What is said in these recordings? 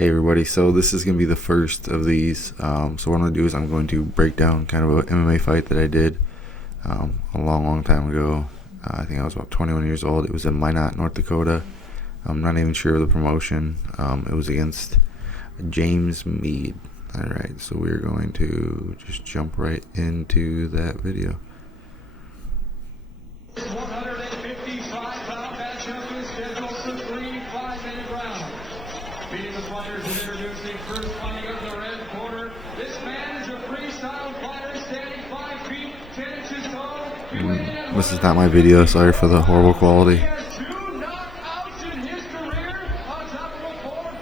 Hey everybody, so this is going to be the first of these. So what I'm going to do is I'm going to break down kind of an MMA fight that I did a long time ago. I think I was about 21 years old. It was in Minot, North Dakota. I'm not even sure of the promotion. It was against James Mead. Alright, so we're going to just jump right into that video. 155-pound matchup is scheduled for 3 5-minute rounds. Meeting the fighters and introducing first fighting of the red corner. This man is a freestyle fighter standing 5 feet 10 inches tall. This is not my video, sorry for the horrible quality. He has 2 knockouts in his career on top of a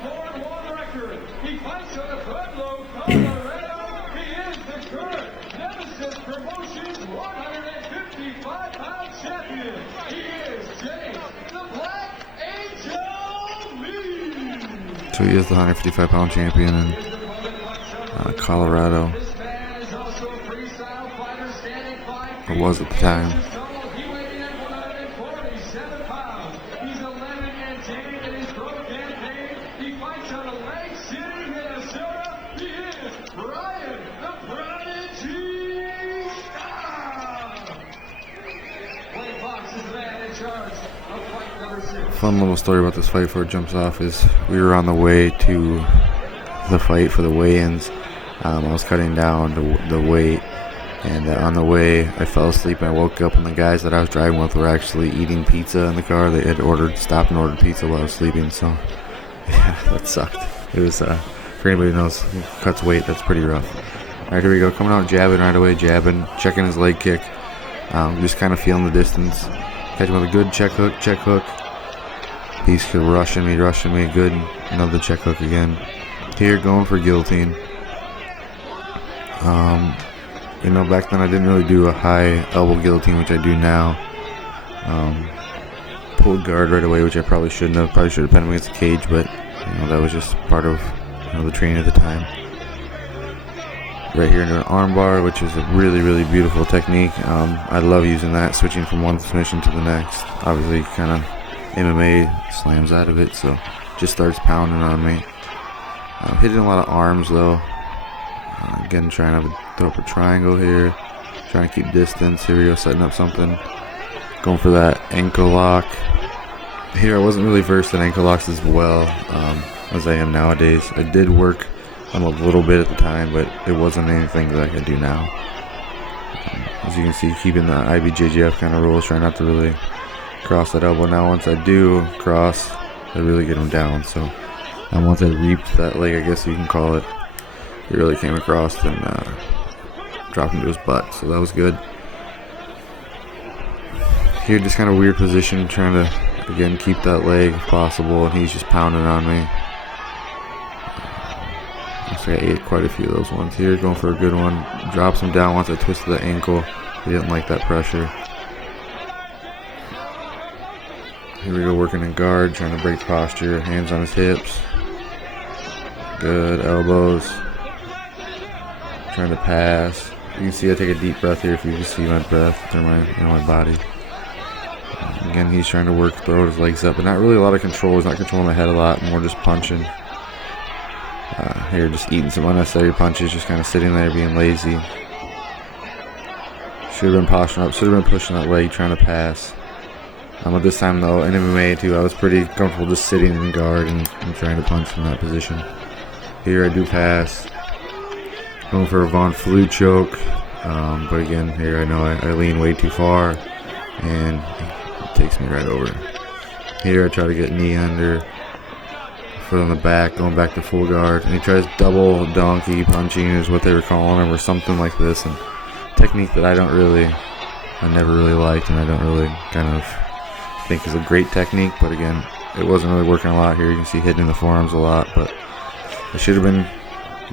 4-4-1 record. He fights out of Pueblo, Colorado. He is the current Nemesis Promotions 155-pound champion. He is James the Black Angel Mead. So he is the 155-pound champion in Colorado. This man is also a freestyle fighter standing 5 feet Or was at the time. inches tall. He weighed in at 147 pounds. He's 11 and 10 in his pro campaign. He fights out of Lake City, Minnesota. He is Brian the Prodigy Starr. Wayne Fox is the man in charge of fight number 6. Fun little story about this fight before it jumps off is we were on the way to the fight for the weigh-ins. I was cutting down the weight, and on the way I fell asleep and I woke up and the guys that I was driving with were actually eating pizza in the car. They had stopped and ordered pizza while I was sleeping, so yeah, that sucked. It was, for anybody who knows, cuts weight, that's pretty rough. Alright, here we go, coming out jabbing right away, checking his leg kick, just kind of feeling the distance, catch him with a good check hook. He's rushing me, good, another check hook again. Here, going for guillotine. Back then I didn't really do a high elbow guillotine, which I do now. Pulled guard right away, which I probably shouldn't have. Probably should have put him against the cage, but that was just part of the training at the time. Right here into an arm bar, which is a really beautiful technique. I love using that, switching from one submission to the next. Obviously, kind of MMA slams out of it, so just starts pounding on me. Hitting a lot of arms though. Again, trying to throw up a triangle here, trying to keep distance. Here we go, setting up something, going for that ankle lock. Here I wasn't really versed in ankle locks as well as I am nowadays. I did work on a little bit at the time, but it wasn't anything that I could do now. As you can see, keeping the IBJJF kind of rules, trying not to really cross that elbow. Now once I do cross, I really get him down. So once I reaped that leg, I guess you can call it, he really came across and dropped him to his butt, so that was good. Here, just kind of weird position, trying to, again, keep that leg if possible, and he's just pounding on me. Looks like I ate quite a few of those ones. Here, going for a good one. Drops him down once I twisted the ankle. He didn't like that pressure. Here we go, working in guard, trying to break posture, hands on his hips. Good, elbows. Trying to pass. You can see I take a deep breath here if you can see my breath through my body. Again, he's trying to work, throw his legs up, but not really a lot of control. He's not controlling the head a lot, more just punching. Here, just eating some unnecessary punches, just kind of sitting there being lazy. Should have been posturing up, should have been pushing that leg, trying to pass. At this time though, in MMA too, I was pretty comfortable just sitting in guard and trying to punch from that position. Here I do pass. Going for a Von Flue choke, but again, here I know I lean way too far, and it takes me right over. Here I try to get knee under, foot on the back, going back to full guard, and he tries double donkey punching is what they were calling him, or something like this, and technique that I never really liked, and I don't really kind of think is a great technique, but again, it wasn't really working a lot here. You can see hitting the forearms a lot, but I should have been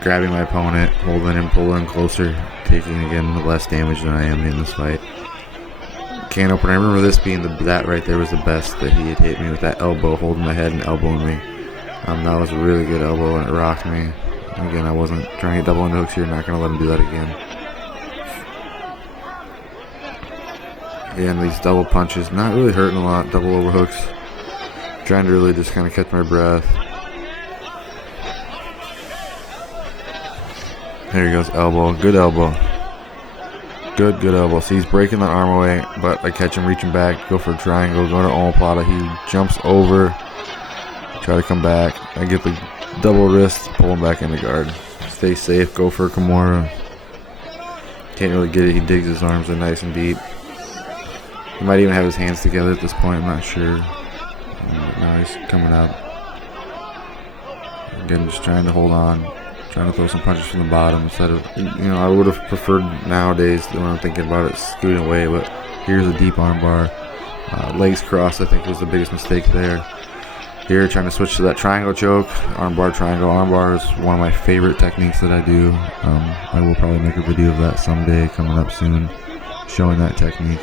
grabbing my opponent, holding him, pulling him closer, taking again less damage than I am in this fight. Can opener, I remember this being that right there was the best that he had hit me with that elbow, holding my head and elbowing me. That was a really good elbow and it rocked me. Again, I wasn't trying to get double underhooks here, not going to let him do that again. Again, these double punches, not really hurting a lot, double overhooks. Trying to really just kind of catch my breath. There he goes, elbow, good elbow. Good elbow. See, he's breaking the arm away, but I catch him reaching back, go for a triangle, go to omoplata. He jumps over, try to come back. I get the double wrist, pull him back into guard. Stay safe, go for a Kimura. Can't really get it. He digs his arms in nice and deep. He might even have his hands together at this point, I'm not sure. Now he's coming up. Again, just trying to hold on. Trying to throw some punches from the bottom instead of, I would have preferred nowadays when I'm thinking about it, scooting away, but here's a deep arm bar. Legs crossed, I think, was the biggest mistake there. Here, trying to switch to that triangle choke, arm bar, triangle. Arm bar is one of my favorite techniques that I do. I will probably make a video of that someday, coming up soon, showing that technique.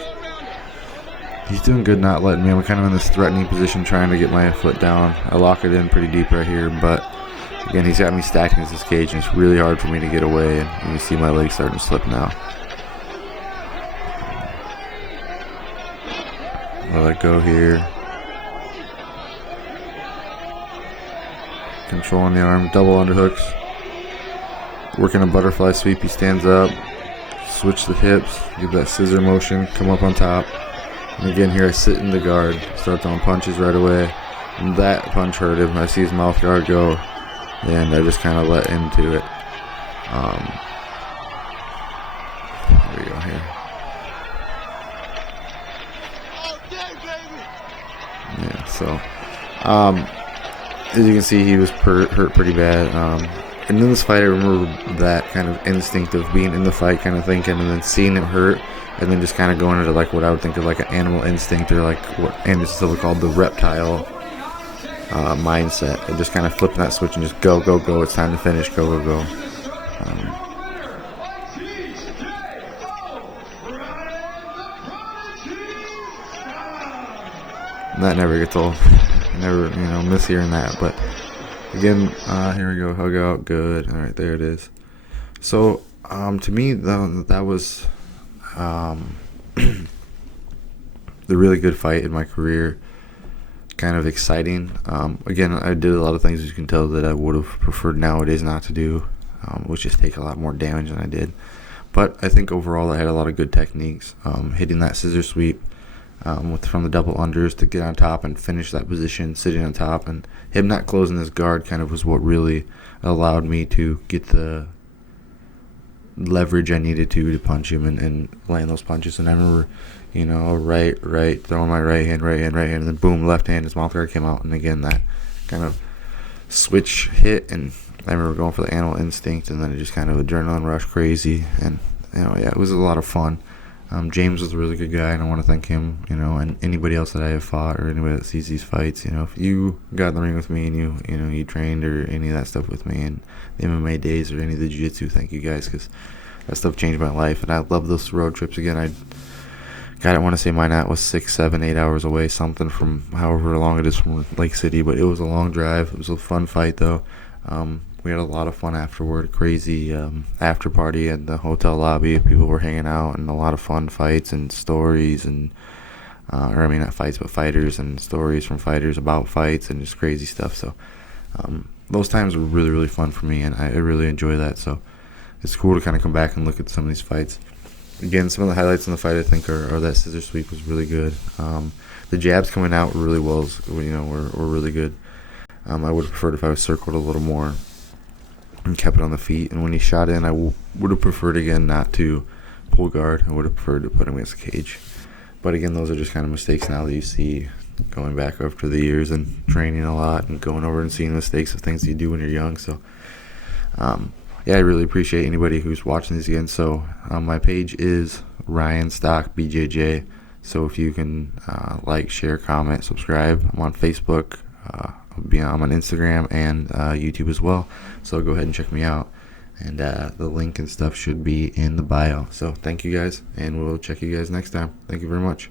He's doing good not letting me. I'm kind of in this threatening position, trying to get my foot down. I lock it in pretty deep right here, but again, he's got me stacked against this cage, and it's really hard for me to get away, and you can see my legs starting to slip now. I'll let go here. Controlling the arm, double underhooks. Working a butterfly sweep, he stands up. Switch the hips, give that scissor motion, come up on top. And again, here I sit in the guard, start throwing punches right away. And that punch hurt him. I see his mouth guard go, and I just kind of let into it. There we go here. Yeah, so as you can see, he was hurt pretty bad. And in this fight, I remember that kind of instinct of being in the fight, kind of thinking, and then seeing it hurt, and then just kind of going into like what I would think of like an animal instinct, or like what Anderson Silva called the reptile mindset, and just kind of flipping that switch and just go, it's time to finish, go. That never gets old. Never, miss hearing that. But again, here we go, hug out, good. All right, there it is. So, to me, that was the really good fight in my career. Kind of exciting. Again, I did a lot of things, as you can tell, that I would have preferred nowadays not to do, which is take a lot more damage than I did. But I think overall I had a lot of good techniques. Hitting that scissor sweep from the double unders to get on top and finish that position, sitting on top, and him not closing his guard kind of was what really allowed me to get the leverage I needed to punch him and land those punches. And I remember, right, throwing my right hand, and then boom, left hand, his mouth guard came out, and again, that kind of switch hit, and I remember going for the animal instinct, and then it just kind of adrenaline rush crazy, and, it was a lot of fun. James was a really good guy, and I want to thank him, and anybody else that I have fought, or anybody that sees these fights, if you got in the ring with me and you trained or any of that stuff with me, and the MMA days or any of the jiu-jitsu, thank you guys, because that stuff changed my life, and I love those road trips. Again, I want to say my night was 6, 7, 8 hours away, something from however long it is from Lake City, but it was a long drive. It was a fun fight, though. We had a lot of fun afterward, crazy after party at the hotel lobby. People were hanging out, and a lot of fun fights and stories, and not fights, but fighters and stories from fighters about fights and just crazy stuff. So those times were really, really fun for me, and I really enjoy that. So it's cool to kind of come back and look at some of these fights. Again, some of the highlights in the fight, I think, are that scissor sweep was really good. The jabs coming out really well, were really good. I would have preferred if I was circled a little more and kept it on the feet. And when he shot in, I would have preferred, again, not to pull guard. I would have preferred to put him against the cage. But again, those are just kind of mistakes now that you see going back after the years and training a lot and going over and seeing mistakes of things you do when you're young. So, I really appreciate anybody who's watching these again. So, my page is Ryan Stock BJJ. So if you can like, share, comment, subscribe. I'm on Facebook. I'm on Instagram and YouTube as well. So go ahead and check me out. And the link and stuff should be in the bio. So thank you guys, and we'll check you guys next time. Thank you very much.